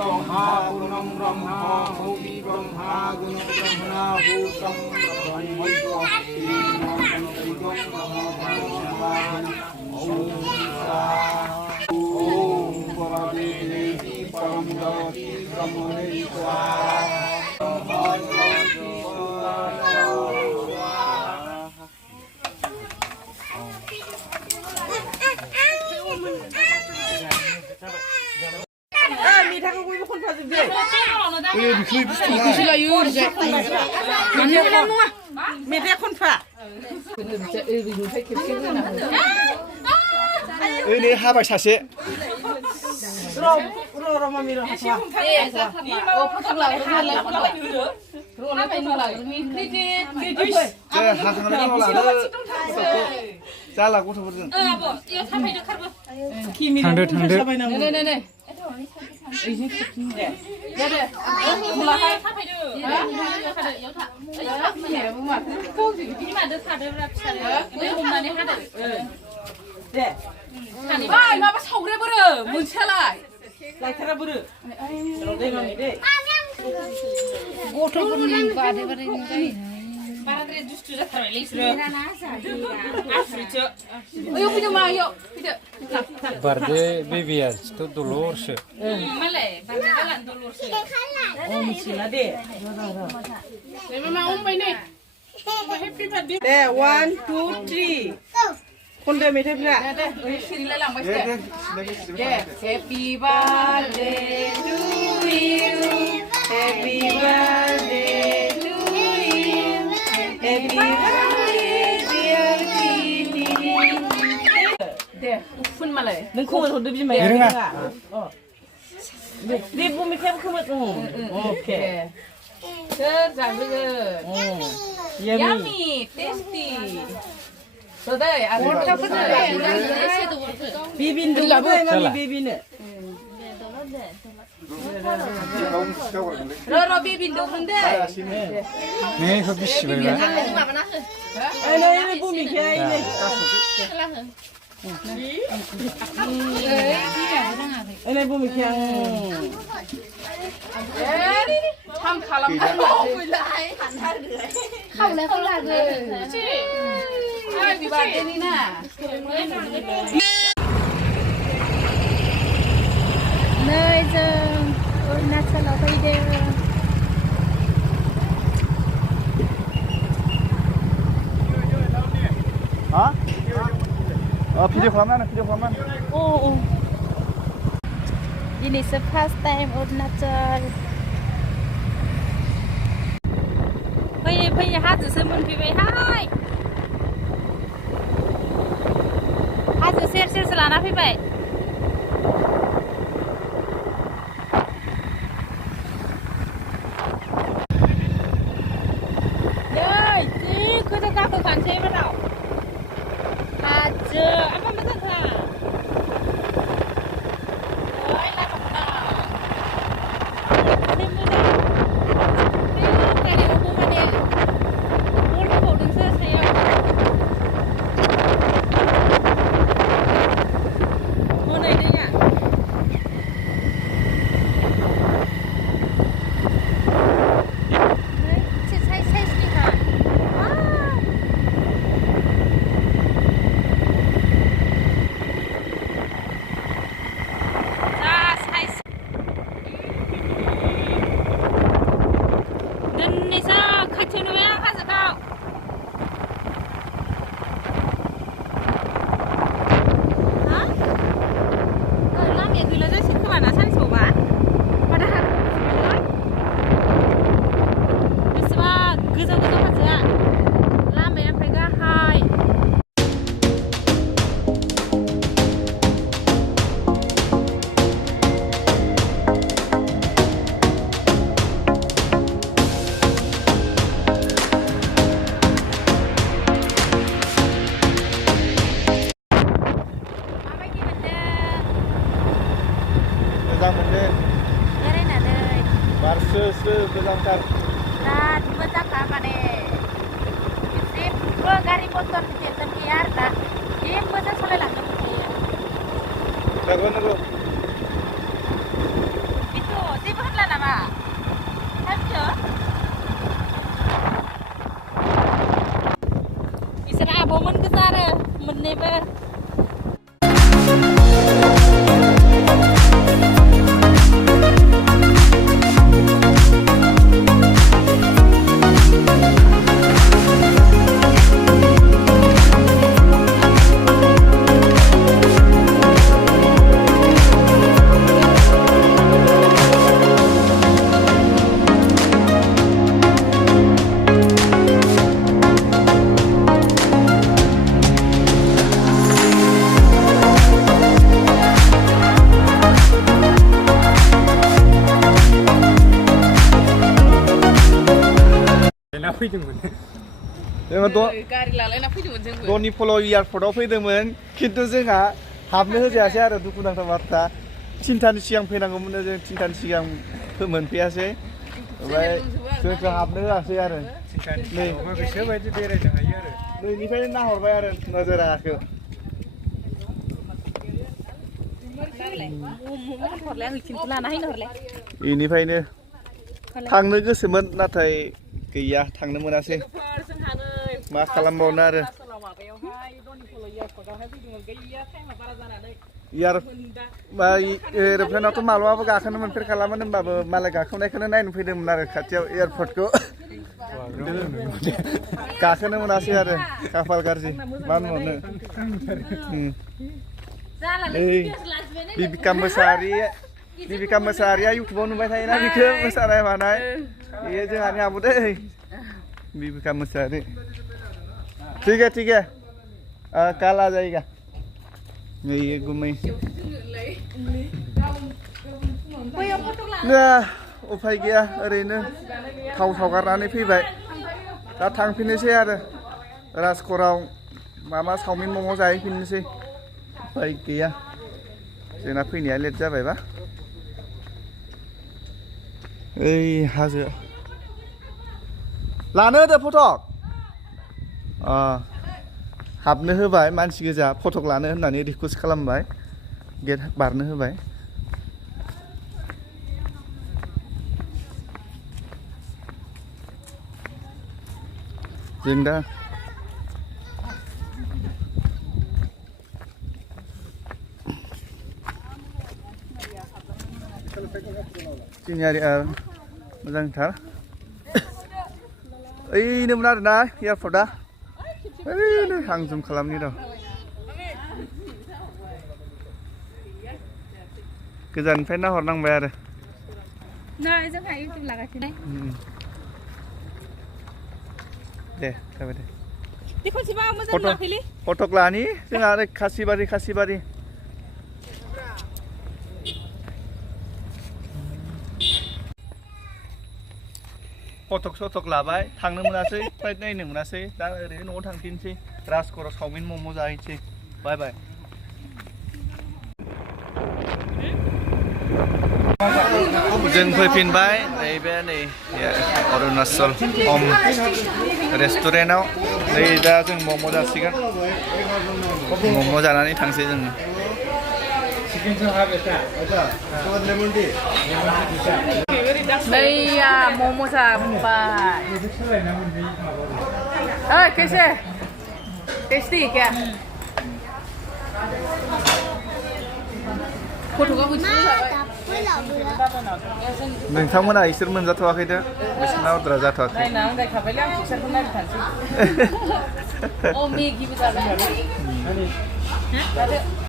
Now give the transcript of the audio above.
ब्रह्मा गुणं ब्रह्मा भूमि ब्रह्मा गुणं ब्रह्मणा भूतं ओम परमेश्वरी परम गति ब्रह्मणे स्वाहाมีทั้งกุ้ยเป็นคนพาสิเดียวมีแต่คนพานี่500사시เรามามีเราพา잘라고 저거든 당들 네네네. 아, 이마 서울에 버려. 문차라. 라이트라 부르 내가 고토분이 바데버리는 Para justo já estava ali, África. Eu punya mayo. Barde bebias tu dolor se Malay, para jalan dulu sih. 미치나 돼 Memang umpai ni. Happy birthday. แต่1 2 3คนเดินไม่ได้พลาด Sini lalang bos dia. Happy birthday to you. Happy birthday to you Happy birthday dear Tini Deh, ufun malay. นึกคู่มันดึบใช่ไหมรีบบุ้มไม่เข้มขึ้นมาโอเค Terjaga. Yummy, tasty. Sodai, aku tak pernah. 비빈 누가 보이면 비빈은 Roro bibin tu benda. 네 허비씨 berba 아니 봄이 개이네 아니 봄이 개 참 kalem. Kau lah ke? Happy birthday Nina. nơi giờ ôi nát sao nó bây giờ 비디오 가면 비디오 가면 ô ini is the first time ôi nát trời bây giờ hát từ sớm mình phi về hai hát từ xe là nó phi về berangkat nah dibaca kapan deh sip gua gari motor kecil terkiar dah dia baca soleh lah kecil kapan itu itu कमन गोजा आरो मोननैबो ना फैदोंमोन जोङो गारि लालायना फैदोंमोन जोंबो दनि फल' एयारपर्टआव फैदोंमोन खिन्थु जोंहा हाबनो होजायासै आरो दुखुनांथाव बाथ्रा 3थानि सिगां फैनांगौमोन जों 3थानि सिगां मोनफैयासै ओमफ्राय जोंखौ हाबनो होआसै आरो नै गोसो बायदि बेरायनो हायो आरो नैनिफ्रायनो नाहरबाय आरो नोजोराखौ बेनिफ्रायनो थांनो गोसोमोन नाथाय गैया थांनो मोनासै मा खालामबावनो आरो एर'प्लेनावथ' माब्लाबाबो गाखोनो मोनफेरखालामोन होनबाबो मालाय गाखोनायखौनो नायनो फैदोंमोन आरो खाथियाव एयारपर्टखौ गाखोनो मोनासै आरो खाफाल गाज्रि मा होनबावनो बिबिका मोसाहारिया इउटुबाव नुबाय थायोना बिखौ मोसानाय मानाय ये जोंहानि आब' दै बिबिका मोसाहारि ठीक है कल आ जाएगा ये घूमे उफाय गैया ओरैनो थाव गारनानै फैबाय दा थांफिननोसै आरो राजकराव माबा चावमिन मम' जाहैफिननोसै उफाय गैया जोंना फैनाया लेट जाबायबा ओइ हाजो लानो होदो फटक हाबनो होबाय मानसि गोजा फटक लानो होननानै रिकुवेस्ट खालामबाय गेट बारनो होबाय जों दा सिनारि मोजांथार ओइनोमोन आरोना एयारपर्टआ ओइनो आं जुम खालामनि र' गोजाननिफ्राय नाहरनांबाय आरो जोंहा इउटुब लागासिनो दे जाबाय दे खनसेबा मोजां लाफैलै फटक लानि जोंहा आरो खासिबारि फटक लाबाय थांनो मोनासै फ्लाइट नायनो मोनासै दा ओरैनो न'आव थांफिनसै राजकराव चावमिन मम' जाहैसै बाय बाय जों फैफिनबाय नैबे नै अरुणाचल हम रेस्टुरेन्टआव नै दा जों मम' जासिगोन मम' जानानै थांसै जोङो नैया मम' जाबाय कैसे टेस्टी क्या नोंथांमोना इसोर मोनजाथ'वाखैदो बिसोरना अर्डारा जाथ'वाखै नायना आंगायखाबायलै आं पिक्सारखौ नायबाय थानोसै अ मेगिबो जाबाय